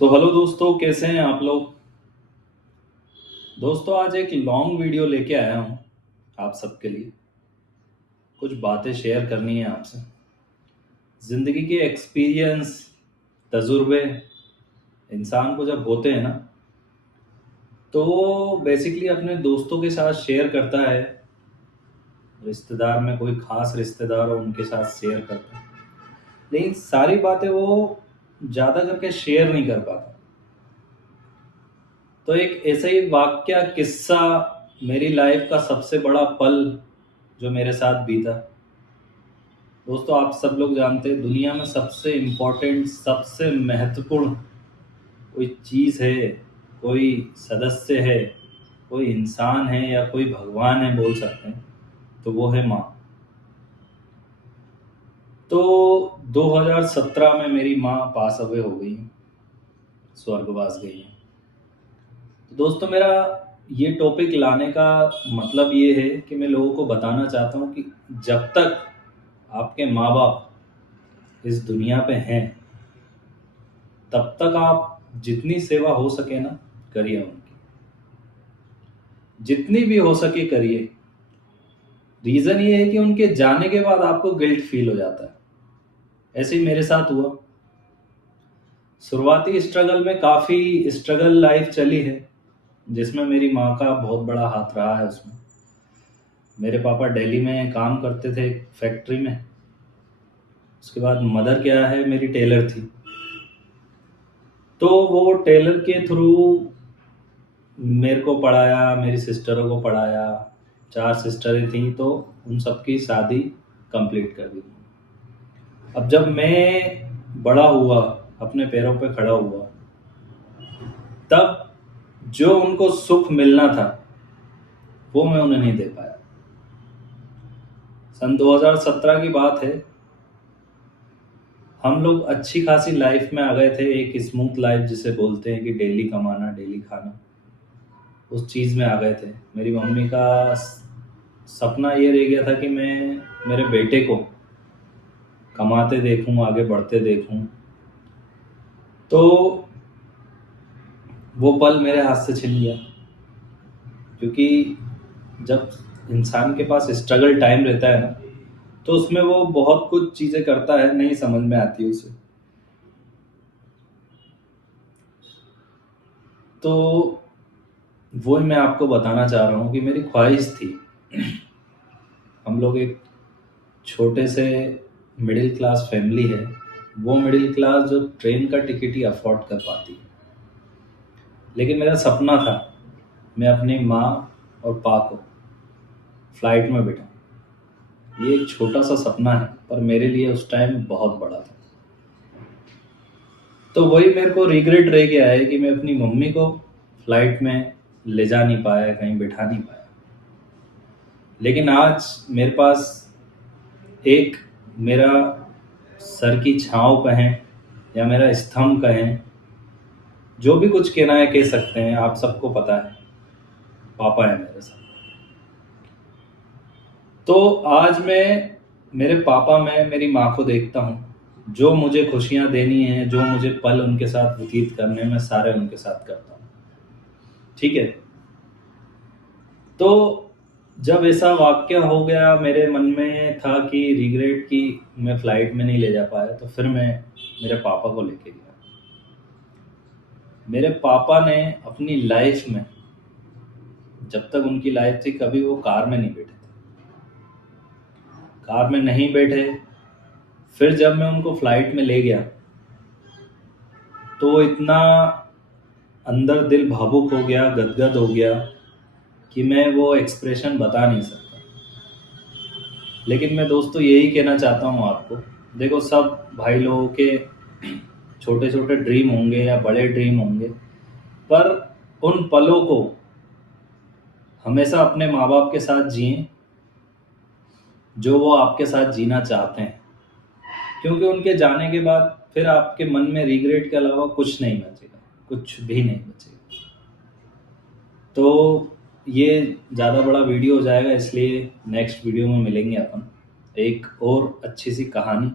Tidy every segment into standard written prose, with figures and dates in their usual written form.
तो हेलो दोस्तों, कैसे हैं आप लोग। दोस्तों, आज एक लॉन्ग वीडियो लेके आया हूँ आप सबके लिए। कुछ बातें शेयर करनी है आपसे। ज़िंदगी के एक्सपीरियंस, तजुर्बे इंसान को जब होते हैं ना, तो वो बेसिकली अपने दोस्तों के साथ शेयर करता है। रिश्तेदार में कोई खास रिश्तेदार हो उनके साथ शेयर करता है, लेकिन सारी बातें वो ज़्यादा करके शेयर नहीं कर पाता। तो एक ऐसा ही वाक्य किस्सा, मेरी लाइफ का सबसे बड़ा पल जो मेरे साथ बीता। दोस्तों, आप सब लोग जानते हैं दुनिया में सबसे इम्पोर्टेंट, सबसे महत्वपूर्ण कोई चीज़ है, कोई सदस्य है, कोई इंसान है या कोई भगवान है बोल सकते हैं, तो वो है माँ। तो 2017 में मेरी माँ पास अवे हो गई, स्वर्गवास गई है। तो दोस्तों, मेरा ये टॉपिक लाने का मतलब ये है कि मैं लोगों को बताना चाहता हूँ कि जब तक आपके माँ बाप इस दुनिया पे हैं, तब तक आप जितनी सेवा हो सके ना, करिए उनकी, जितनी भी हो सके करिए। रीज़न ये है कि उनके जाने के बाद आपको गिल्ट फील हो जाता है। ऐसे ही मेरे साथ हुआ। शुरुआती स्ट्रगल में काफ़ी स्ट्रगल लाइफ चली है, जिसमें मेरी माँ का बहुत बड़ा हाथ रहा है उसमें। मेरे पापा दिल्ली में काम करते थे फैक्ट्री में। उसके बाद मदर क्या है, मेरी टेलर थी। तो वो टेलर के थ्रू मेरे को पढ़ाया, मेरी सिस्टरों को पढ़ाया। 4 सिस्टरें थीं, तो उन सबकी शादी कंप्लीट कर दी। अब जब मैं बड़ा हुआ, अपने पैरों पे खड़ा हुआ, तब जो उनको सुख मिलना था वो मैं उन्हें नहीं दे पाया। सन 2017 की बात है। हम लोग अच्छी खासी लाइफ में आ गए थे, एक स्मूथ लाइफ जिसे बोलते हैं कि डेली कमाना डेली खाना, उस चीज़ में आ गए थे। मेरी मम्मी का सपना ये रह गया था कि मैं मेरे बेटे को कमाते देखूं, आगे बढ़ते देखूं। तो वो पल मेरे हाथ से छिन गया, क्योंकि जब इंसान के पास स्ट्रगल टाइम रहता है ना, तो उसमें वो बहुत कुछ चीज़ें करता है, नहीं समझ में आती उसे। तो वो ही मैं आपको बताना चाह रहा हूँ कि मेरी ख्वाहिश थी। हम लोग एक छोटे से मिडिल क्लास फैमिली है। वो मिडिल क्लास जो ट्रेन का टिकट ही अफोर्ड कर पाती है। लेकिन मेरा सपना था मैं अपनी माँ और पा को फ्लाइट में बिठाऊं। ये एक छोटा सा सपना है, पर मेरे लिए उस टाइम बहुत बड़ा था। तो वही मेरे को रिग्रेट रह गया है कि मैं अपनी मम्मी को फ्लाइट में ले जा नहीं पाया, कहीं बिठा नहीं पाया। लेकिन आज मेरे पास एक, मेरा सर की छाँव कहें या मेरा स्तंभ कहें, जो भी कुछ कहना है कह सकते हैं, आप सबको पता है, पापा है मेरे साथ। तो आज मैं मेरे पापा में मेरी माँ को देखता हूँ। जो मुझे खुशियाँ देनी है, जो मुझे पल उनके साथ व्यतीत करने में, सारे उनके साथ करता हूँ। ठीक है। तो जब ऐसा वाक़या हो गया, मेरे मन में था कि रिग्रेट कि मैं फ़्लाइट में नहीं ले जा पाया, तो फिर मैं मेरे पापा को लेके गया। मेरे पापा ने अपनी लाइफ़ में, जब तक उनकी लाइफ़ थी, कभी वो कार में नहीं बैठे थे। कार में नहीं बैठे। फिर जब मैं उनको फ़्लाइट में ले गया, तो इतना अंदर दिल भावुक हो गया, गदगद हो गया कि मैं वो एक्सप्रेशन बता नहीं सकता। लेकिन मैं दोस्तों यही कहना चाहता हूँ आपको। देखो, सब भाई लोगों के छोटे छोटे ड्रीम होंगे या बड़े ड्रीम होंगे, पर उन पलों को हमेशा अपने माँ बाप के साथ जिएं जो वो आपके साथ जीना चाहते हैं। क्योंकि उनके जाने के बाद फिर आपके मन में रिग्रेट के अलावा कुछ नहीं बचेगा, कुछ भी नहीं बचेगा। तो ये ज़्यादा बड़ा वीडियो हो जाएगा, इसलिए नेक्स्ट वीडियो में मिलेंगे अपन एक और अच्छी सी कहानी,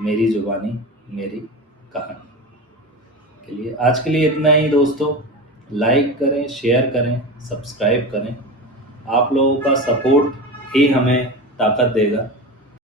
मेरी जुबानी मेरी कहानी। के लिए इतना ही दोस्तों। लाइक करें, शेयर करें, सब्सक्राइब करें। आप लोगों का सपोर्ट ही हमें ताकत देगा।